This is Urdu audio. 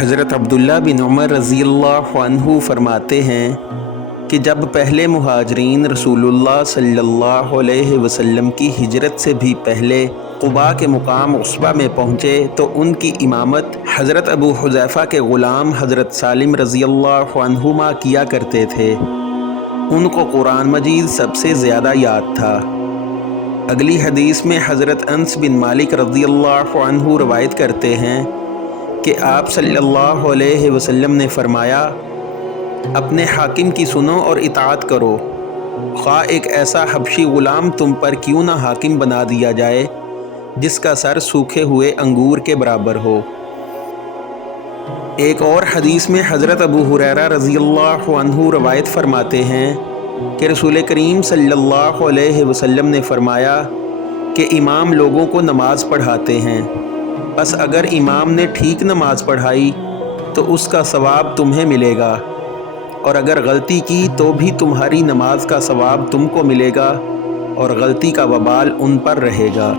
حضرت عبداللہ بن عمر رضی اللہ عنہ فرماتے ہیں کہ جب پہلے مہاجرین رسول اللہ صلی اللہ علیہ وسلم کی ہجرت سے بھی پہلے قباء کے مقام عصبہ میں پہنچے تو ان کی امامت حضرت ابو حذیفہ کے غلام حضرت سالم رضی اللہ عنہما کیا کرتے تھے۔ ان کو قرآن مجید سب سے زیادہ یاد تھا۔ اگلی حدیث میں حضرت انس بن مالک رضی اللہ عنہ روایت کرتے ہیں کہ آپ صلی اللہ علیہ وسلم نے فرمایا، اپنے حاکم کی سنو اور اطاعت کرو، خواہ ایک ایسا حبشی غلام تم پر کیوں نہ حاکم بنا دیا جائے جس کا سر سوکھے ہوئے انگور کے برابر ہو۔ ایک اور حدیث میں حضرت ابو ہریرہ رضی اللہ عنہ روایت فرماتے ہیں کہ رسول کریم صلی اللہ علیہ وسلم نے فرمایا کہ امام لوگوں کو نماز پڑھاتے ہیں، بس اگر امام نے ٹھیک نماز پڑھائی تو اس کا ثواب تمہیں ملے گا، اور اگر غلطی کی تو بھی تمہاری نماز کا ثواب تم کو ملے گا اور غلطی کا وبال ان پر رہے گا۔